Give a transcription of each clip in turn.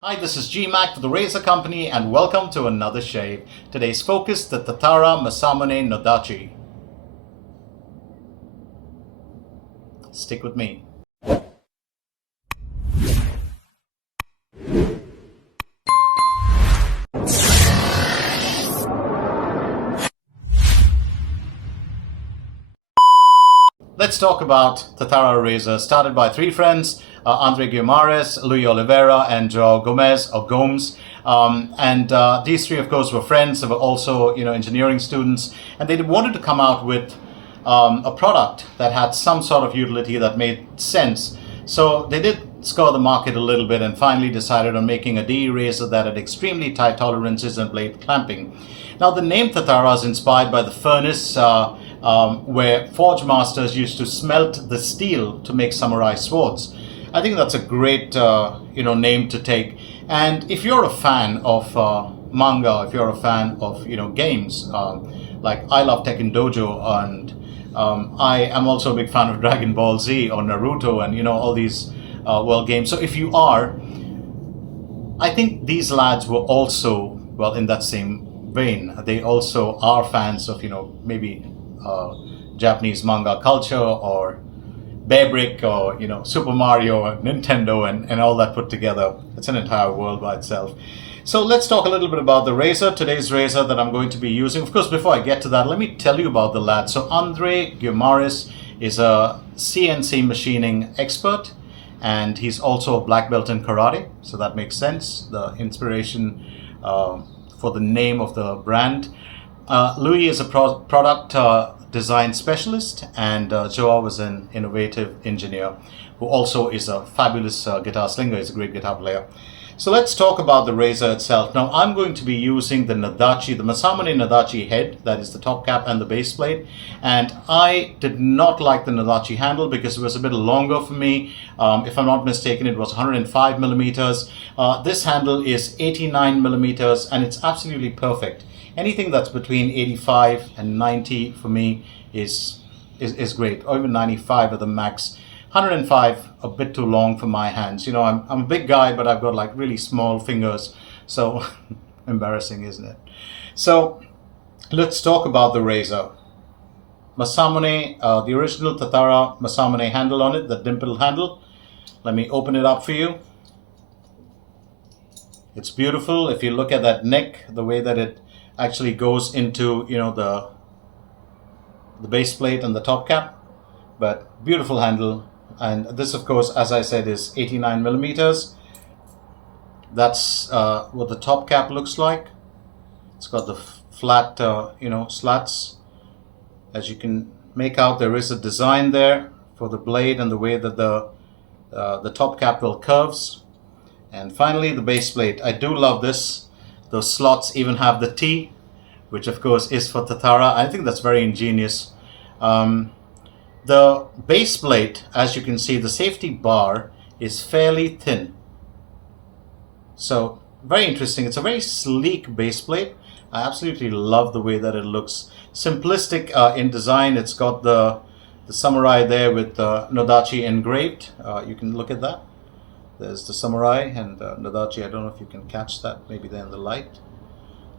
Hi, this is Gmac for the Razor Company and welcome to another shave. Today's focus, the Tatara Masamune Nodachi. Stick with me. Let's talk about Tatara Razor, started by three friends, Andre Guimares, Luis Oliveira, and Joao Gomez, or Gomes. These three, of course, were friends. They were also, engineering students. And they wanted to come out with a product that had some sort of utility that made sense. So they did score the market a little bit and finally decided on making a DE razor that had extremely tight tolerances and blade clamping. Now, the name Tatara is inspired by the furnace where forge masters used to smelt the steel to make samurai swords. I think that's a great name to take. And if you're a fan of manga, if you're a fan of games, like I love Tekken Dojo, and I am also a big fan of Dragon Ball Z or Naruto, and all these world games. So if you are, I think these lads were also, well, in that same vein, they also are fans of maybe Japanese manga culture or Bear Brick or Super Mario or Nintendo and all that put together. It's an entire world by itself. So let's talk a little bit about the razor, today's razor that I'm going to be using. Of course, before I get to that, let me tell you about the lad. So Andre Guimares is a CNC machining expert, and he's also a black belt in karate, so that makes sense, the inspiration for the name of the brand. Louis is a product design specialist, and Joao is an innovative engineer who also is a fabulous guitar slinger. He's a great guitar player. So let's talk about the razor itself. Now I'm going to be using the Nodachi, the Masamune Nodachi head, that is the top cap and the base plate. And I did not like the Nodachi handle because it was a bit longer for me. If I'm not mistaken, it was 105 millimeters. This handle is 89 millimeters, and it's absolutely perfect. Anything that's between 85 and 90 for me is great, or even 95 at the max. 105 a bit too long for my hands. I'm a big guy, but I've got like really small fingers, so embarrassing, isn't it? So let's talk about the razor. Masamune, the original Tatara Masamune handle on it, the dimple handle. Let me open it up for you. It's beautiful. If you look at that neck, the way that it actually goes into the base plate and the top cap, but beautiful handle. And this, of course, as I said, is 89 millimeters. That's what the top cap looks like. It's got the flat slats. As you can make out, there is a design there for the blade and the way that the top cap will curves. And finally, the base plate. I do love this. Those slots even have the T, which of course is for Tatara. I think that's very ingenious. The base plate, as you can see, the safety bar is fairly thin. So very interesting. It's a very sleek base plate. I absolutely love the way that it looks. Simplistic in design. It's got the samurai there with Nodachi engraved. You can look at that. There's the samurai and Nodachi. I don't know if you can catch that, maybe there in the light.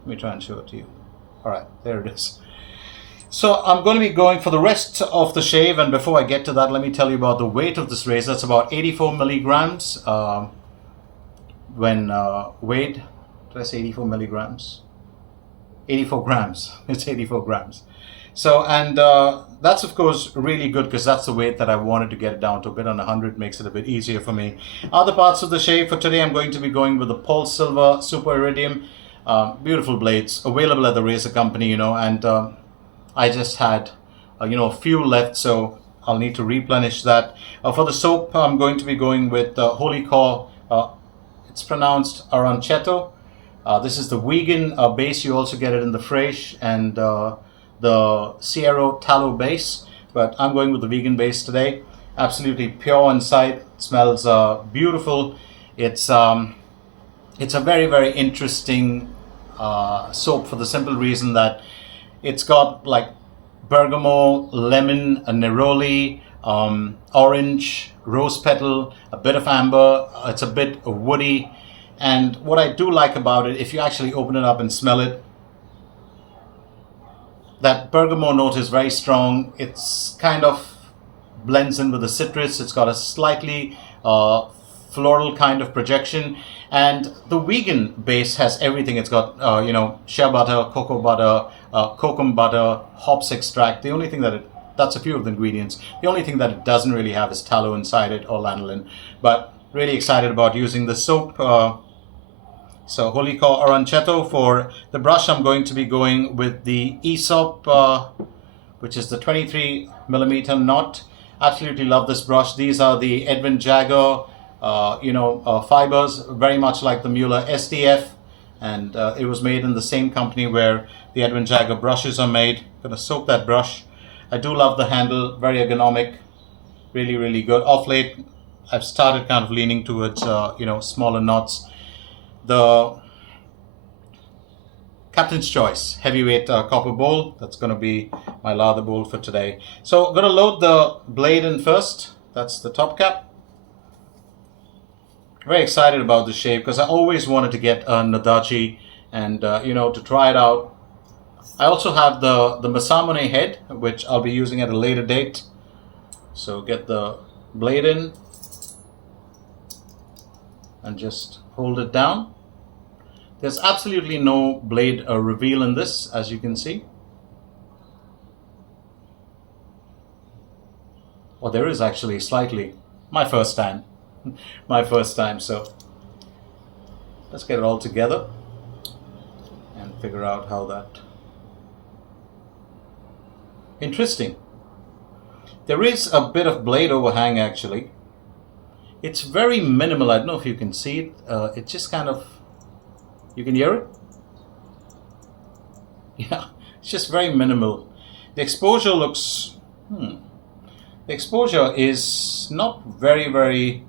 Let me try and show it to you. All right, there it is. So I'm going to be going for the rest of the shave, and before I get to that, let me tell you about the weight of this razor. It's about 84 milligrams when weighed. Did I say 84 milligrams? 84 grams. It's 84 grams. So, and that's of course really good because that's the weight that I wanted to get it down to. A bit on 100 makes it a bit easier for me. Other parts of the shave for today, I'm going to be going with the Polsilver Super Iridium. Beautiful blades available at the Razor Company, and I just had a few left, so I'll need to replenish that. For the soap, I'm going to be going with Holy Core. It's pronounced Aranceto. This is the vegan base. You also get it in the fresh and the Sierra tallow base, but I'm going with the vegan base today. Absolutely pure inside. It smells beautiful. It's a very, very interesting soap for the simple reason that it's got like bergamot, lemon, a neroli, orange, rose petal, a bit of amber. It's a bit woody, And what I do like about it, if you actually open it up and smell it, that bergamot note is very strong. It's kind of blends in with the citrus. It's got a slightly floral kind of projection. And the vegan base has everything. It's got, shea butter, cocoa butter, kokum butter, hops extract. The only thing that's a few of the ingredients. The only thing that it doesn't really have is tallow inside it or lanolin. But really excited about using the soap. So Wolly Aranceto. For the brush, I'm going to be going with the Aesop, which is the 23mm knot. Absolutely love this brush. These are the Edwin Jagger, fibers, very much like the Mueller SDF. And it was made in the same company where the Edwin Jagger brushes are made. Gonna soak that brush. I do love the handle, very ergonomic, really, really good. Off late, I've started kind of leaning towards, smaller knots. The Captain's Choice heavyweight copper bowl. That's going to be my lather bowl for today. So I'm going to load the blade in first. That's the top cap. Very excited about the shape because I always wanted to get a Nodachi and, to try it out. I also have the Masamune head, which I'll be using at a later date. So get the blade in and just hold it down. There's absolutely no blade reveal in this, as you can see. Well, there is actually slightly. My first time. So let's get it all together and figure out how that. Interesting. There is a bit of blade overhang actually. It's very minimal. I don't know if you can see it. It's just kind of. You can hear it? Yeah, it's just very minimal. The exposure looks... The exposure is not very, very...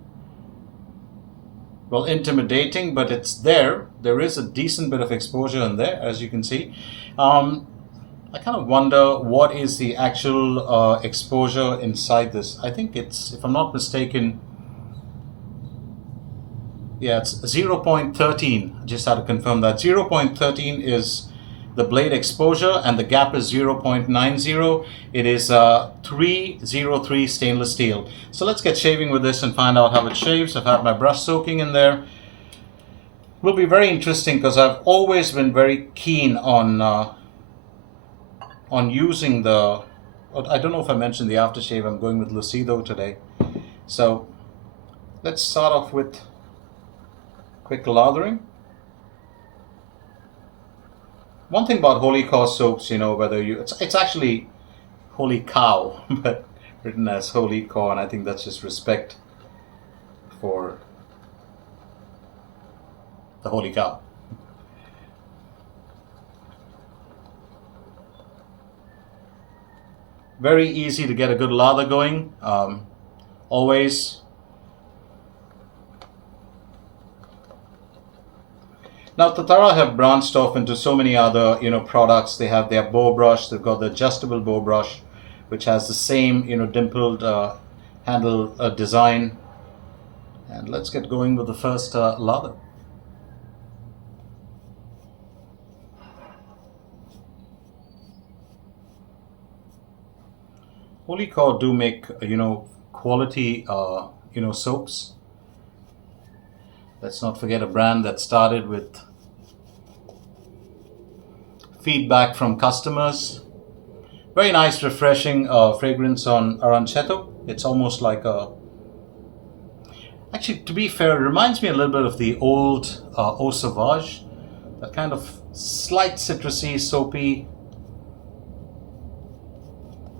well, intimidating, but it's there. There is a decent bit of exposure in there, as you can see. I kind of wonder what is the actual exposure inside this. I think it's, if I'm not mistaken... yeah, it's 0.13. I just had to confirm that. 0.13 is the blade exposure and the gap is 0.90. It is 303 stainless steel. So let's get shaving with this and find out how it shaves. I've had my brush soaking in there. Will be very interesting because I've always been very keen on using the... I don't know if I mentioned the aftershave. I'm going with Lucido today. So let's start off with quick lathering. One thing about Wolly soaps, whether you... It's actually Holy Cow, but written as Wolly, and I think that's just respect for the Holy Cow. Very easy to get a good lather going. Always. Now Tatara have branched off into so many other products. They have their bow brush. They've got the adjustable bow brush, which has the same dimpled handle design. And let's get going with the first lather. Wolly do make quality soaps. Let's not forget a brand that started with feedback from customers. Very nice, refreshing fragrance on Aranceto. It's almost like a... Actually, to be fair, it reminds me a little bit of the old Eau Sauvage. That kind of slight citrusy, soapy...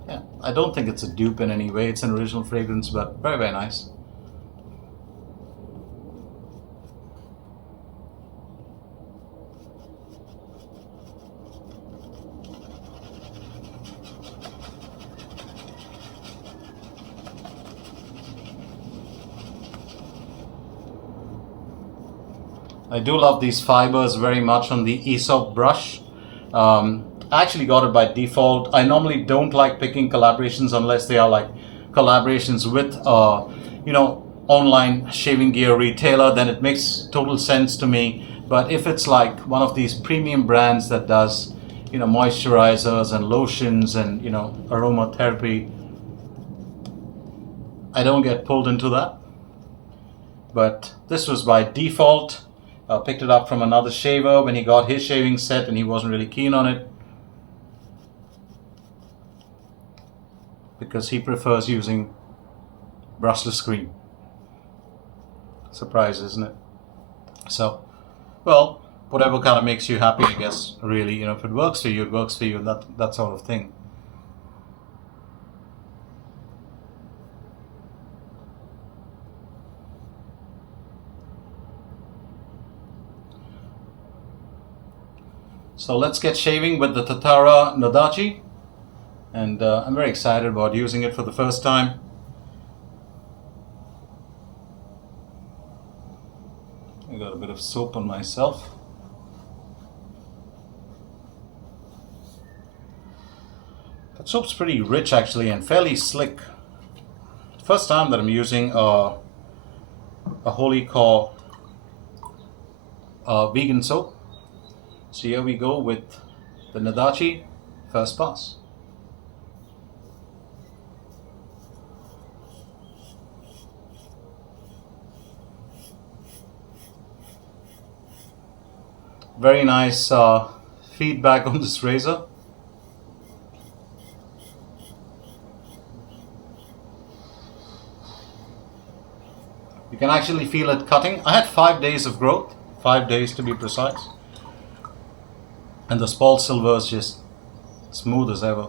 Yeah, I don't think it's a dupe in any way. It's an original fragrance, but very, very nice. I do love these fibers very much on the Aesop brush. I actually got it by default. I normally don't like picking collaborations unless they are like collaborations with, online shaving gear retailer, then it makes total sense to me. But if it's like one of these premium brands that does, moisturizers and lotions and, aromatherapy, I don't get pulled into that. But this was by default. Picked it up from another shaver when he got his shaving set and he wasn't really keen on it, because he prefers using brushless cream. Surprise, isn't it? So, well, whatever kind of makes you happy, I guess, really. If it works for you, it works for you, that sort of thing. So let's get shaving with the Tatara Nodachi. And I'm very excited about using it for the first time. I got a bit of soap on myself. That soap's pretty rich actually and fairly slick. First time that I'm using a Wolly core vegan soap. So here we go with the Nodachi first pass. Very nice feedback on this razor. You can actually feel it cutting. I had 5 days of growth, 5 days to be precise. And the Polsilver is just smooth as ever.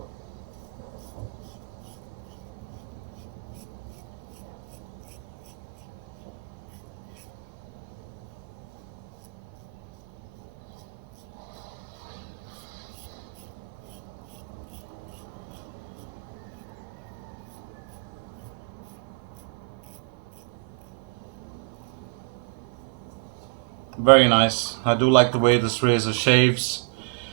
Very nice. I do like the way this razor shaves.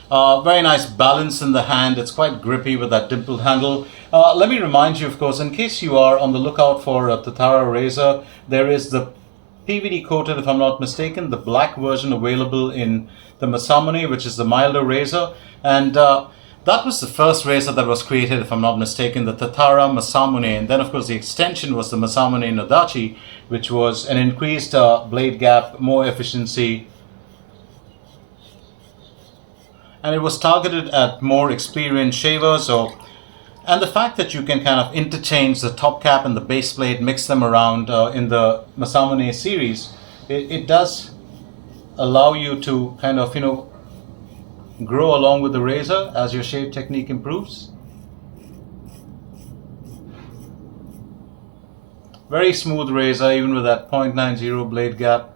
Very nice balance in the hand. It's quite grippy with that dimpled handle. Let me remind you, of course, in case you are on the lookout for a Tatara razor, there is the PVD coated, if I'm not mistaken, the black version available in the Masamune, which is the milder razor. And that was the first razor that was created, if I'm not mistaken, the Tatara Masamune. And then, of course, the extension was the Masamune Nodachi, which was an increased blade gap, more efficiency, and it was targeted at more experienced shavers. And the fact that you can kind of interchange the top cap and the base plate, mix them around in the Masamune series, it does allow you to kind of, grow along with the razor as your shave technique improves. Very smooth razor, even with that 0.90 blade gap.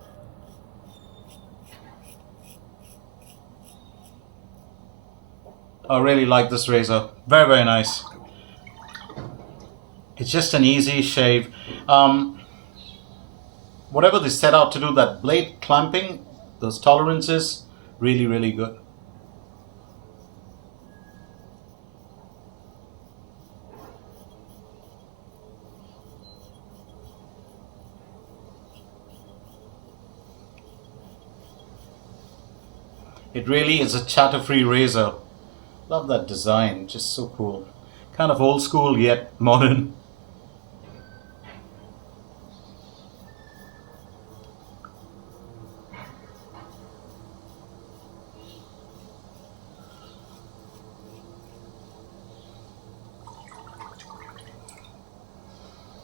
I really like this razor. Very, very nice. It's just an easy shave. Whatever they set out to do, that blade clamping, those tolerances, really, really good. It really is a chatter-free razor. Love that design, just so cool. Kind of old school yet modern.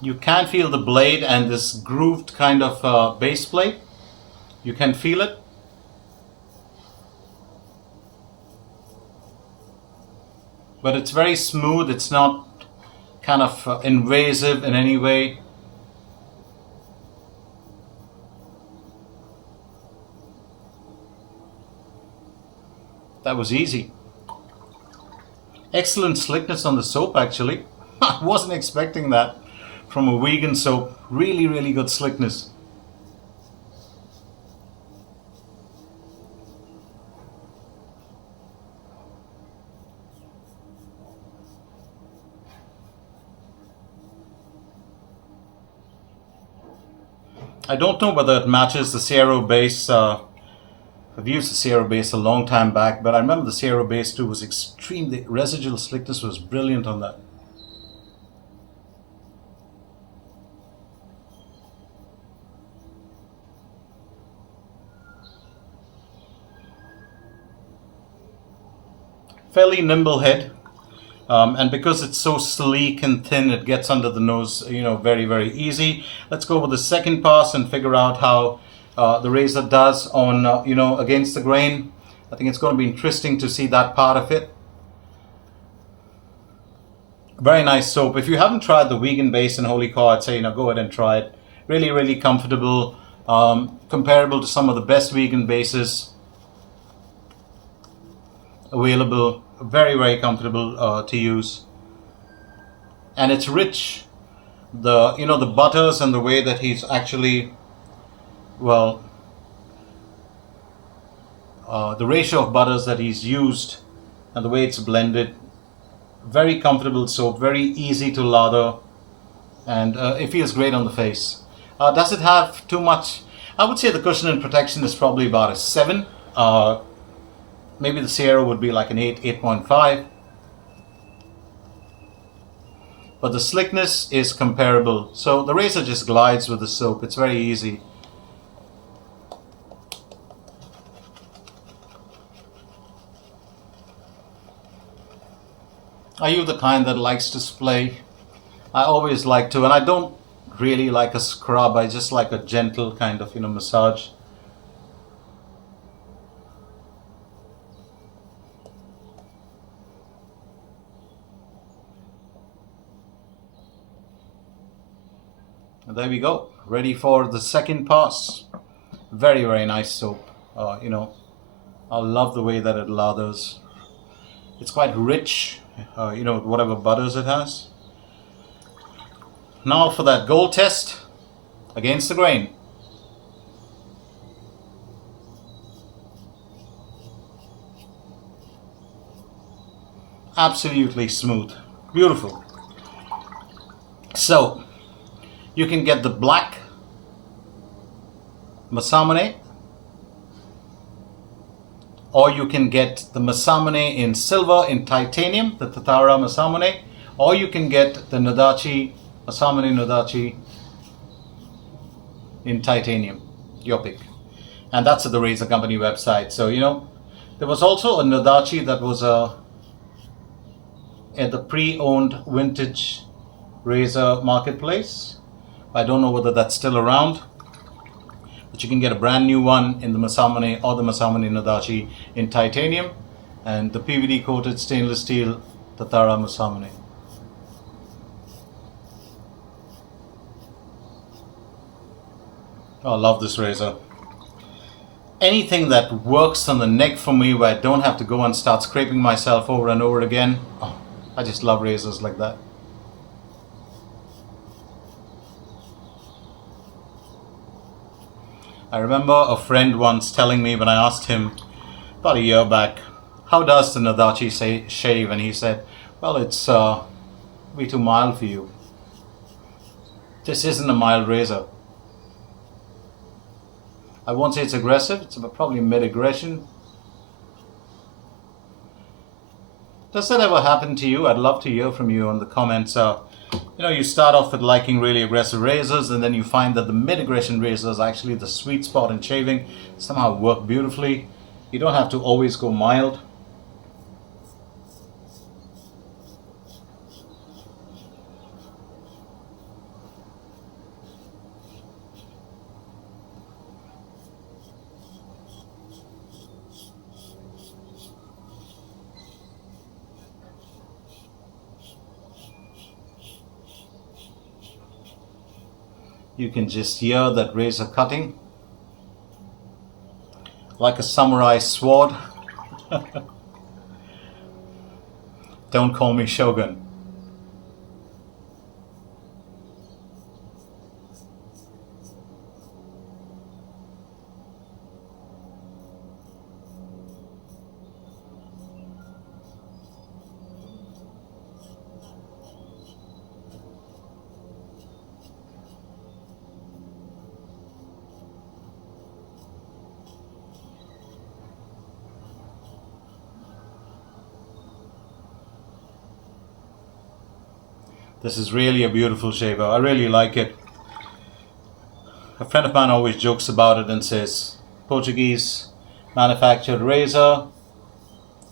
You can feel the blade and this grooved kind of base plate. You can feel it. But it's very smooth. It's not kind of invasive in any way. That was easy. Excellent slickness on the soap actually. I wasn't expecting that from a vegan soap. Really, really good slickness. I don't know whether it matches the Sierra base. I've used the Sierra base a long time back, but I remember the Sierra base too was extreme. The residual slickness was brilliant on that. Fairly nimble head. And because it's so sleek and thin, it gets under the nose, very, very easy. Let's go with the second pass and figure out how the razor does on, against the grain. I think it's going to be interesting to see that part of it. Very nice soap. If you haven't tried the vegan base in Holy Cow, I'd say, go ahead and try it. Really, really comfortable, comparable to some of the best vegan bases available. Very, very comfortable to use, and it's rich. The butters and the way that he's actually, the ratio of butters that he's used and the way it's blended. Very comfortable soap, very easy to lather, and it feels great on the face. Does it have too much? I would say the cushion and protection is probably about a 7. Maybe the Sierra would be like an 8, 8.5. But the slickness is comparable. So the razor just glides with the soap. It's very easy. Are you the kind that likes to splay? I always like to, and I don't really like a scrub. I just like a gentle kind of, massage. And there we go, ready for the second pass. Very, very nice soap. I love the way that it lathers. It's quite rich, whatever butters it has. Now for that gold test against the grain. Absolutely smooth, beautiful. So you can get the black Masamune, or you can get the Masamune in silver, in titanium, the Tatara Masamune, or you can get the Nodachi, Masamune Nodachi in titanium, your pick. And that's at the Razor Company website. So, there was also a Nodachi that was at the pre-owned vintage razor marketplace. I don't know whether that's still around, but you can get a brand new one in the Masamune or the Masamune Nodachi in titanium and the PVD coated stainless steel Tatara Masamune. Oh, I love this razor. Anything that works on the neck for me where I don't have to go and start scraping myself over and over again. Oh, I just love razors like that. I remember a friend once telling me when I asked him about a year back, how does the Nodachi shave? And he said, well, it's way too mild for you. This isn't a mild razor. I won't say it's aggressive, it's probably mid-aggression. Does that ever happen to you? I'd love to hear from you in the comments. You start off with liking really aggressive razors, and then you find that the mid-aggression razors are actually the sweet spot in shaving, somehow work beautifully. You don't have to always go mild. You can just hear that razor cutting like a samurai sword. Don't call me Shogun. This is really a beautiful shaver. I really like it. A friend of mine always jokes about it and says, Portuguese manufactured razor,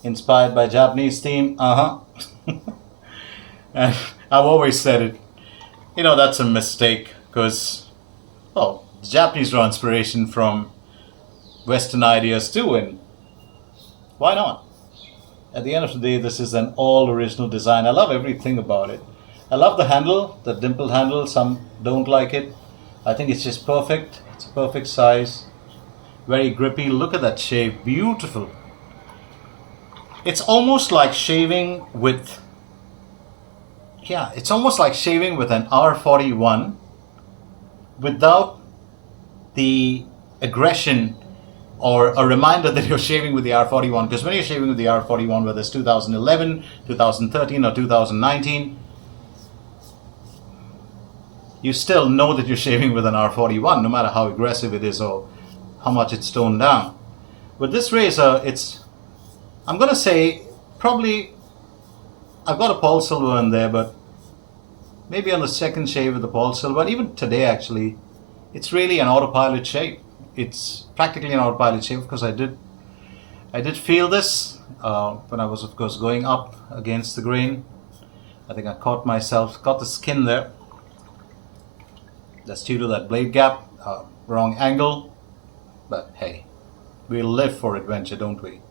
inspired by Japanese team. And I've always said it. You know, that's a mistake because, oh, the Japanese draw inspiration from Western ideas too, and why not? At the end of the day, this is an all original design. I love everything about it. I love the handle, the dimpled handle. Some don't like it. I think it's just perfect. It's a perfect size. Very grippy. Look at that shave. Beautiful. It's almost like shaving with... Yeah, it's almost like shaving with an R41 without the aggression or a reminder that you're shaving with the R41. Because when you're shaving with the R41, whether it's 2011, 2013 or 2019, you still know that you're shaving with an R41, no matter how aggressive it is or how much it's toned down. With this razor, it's, I'm going to say, probably, I've got a Polsilver in there, but maybe on the second shave with the Polsilver, and even today actually, it's really an autopilot shave. It's practically an autopilot shave because I did feel this when I was, of course, going up against the grain. I think I caught the skin there. That's due to that blade gap, wrong angle. But hey, we live for adventure, don't we?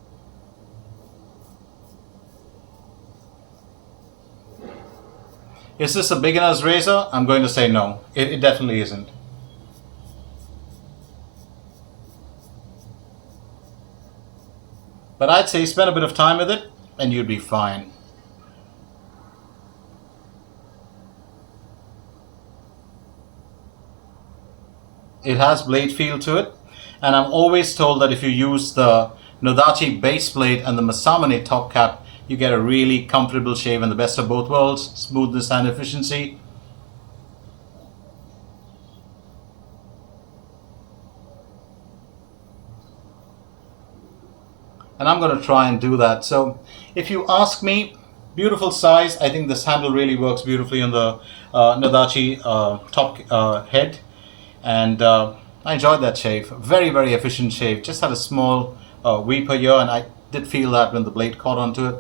Is this a beginner's razor? I'm going to say no. It definitely isn't. But I'd say spend a bit of time with it and you'd be fine. It has blade feel to it. And I'm always told that if you use the Nodachi base blade and the Masamune top cap, you get a really comfortable shave and the best of both worlds, smoothness and efficiency. And I'm going to try and do that. So if you ask me, beautiful size. I think this handle really works beautifully on the Nodachi top head. And I enjoyed that shave. Very, very efficient shave. Just had a small weeper here, and I did feel that when the blade caught onto it.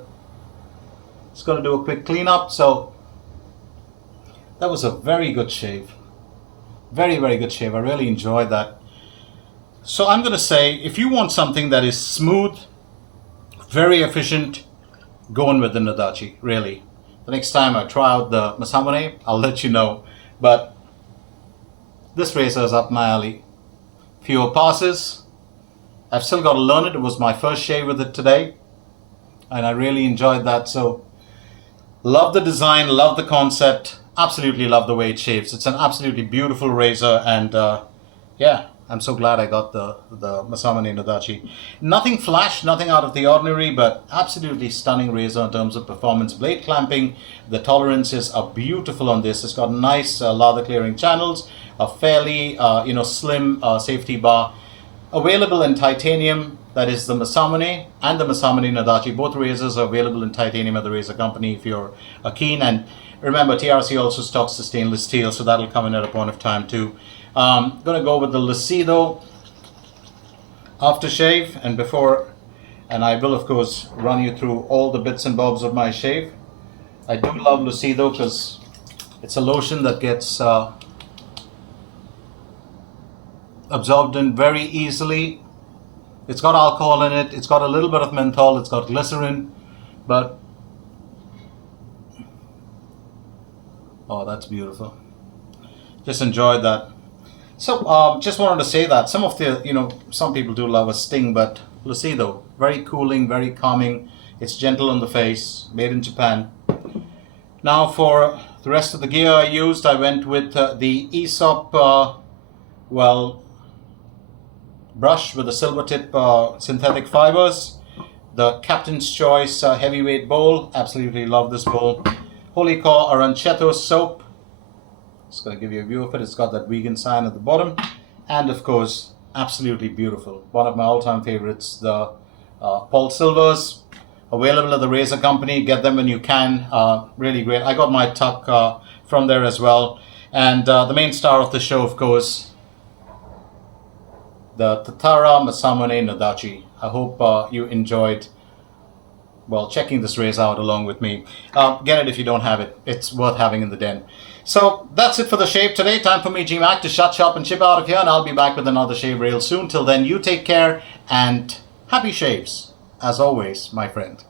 Just going to do a quick cleanup. So that was a very good shave. Very, very good shave. I really enjoyed that. So I'm going to say, if you want something that is smooth, very efficient, go in with the Nodachi, really. The next time I try out the Masamune, I'll let you know. But this razor is up my alley. Fewer passes. I've still got to learn it. It was my first shave with it today, and I really enjoyed that. So love the design, love the concept, absolutely love the way it shaves. It's an absolutely beautiful razor, and yeah, I'm so glad I got the Masamune Nodachi. Nothing flash, nothing out of the ordinary, but absolutely stunning razor in terms of performance. Blade clamping, the tolerances are beautiful on this. It's got nice lather clearing channels, a fairly slim safety bar. Available in titanium, that is the Masamune and the Masamune Nodachi. Both razors are available in titanium at the razor company if you're keen. And remember, TRC also stocks the stainless steel, so that'll come in at a point of time too. I'm going to go with the Lucido aftershave, and I will of course run you through all the bits and bobs of my shave. I do love Lucido because it's a lotion that gets absorbed in very easily. It's got alcohol in it, it's got a little bit of menthol, it's got glycerin, but oh, that's beautiful. Just enjoyed that. So just wanted to say that some of the, some people do love a sting, but Lucido, very cooling, very calming. It's gentle on the face, made in Japan. Now for the rest of the gear I used, I went with the Aesop, brush with a silver tip synthetic fibers. The Captain's Choice heavyweight bowl, absolutely love this bowl. Holy Core Aranceto soap. Just going to give you a view of it. It's got that vegan sign at the bottom. And of course, absolutely beautiful. One of my all-time favorites, the Polsilvers available at the razor company. Get them when you can. Really great. I got my tuck from there as well. And the main star of the show, of course, the Tatara Masamune Nodachi. I hope you enjoyed, well, checking this razor out along with me. Get it if you don't have it. It's worth having in the den. So that's it for the shave today. Time for me, Gmac, to shut shop and chip out of here, and I'll be back with another shave real soon. Till then, you take care and happy shaves, as always, my friend.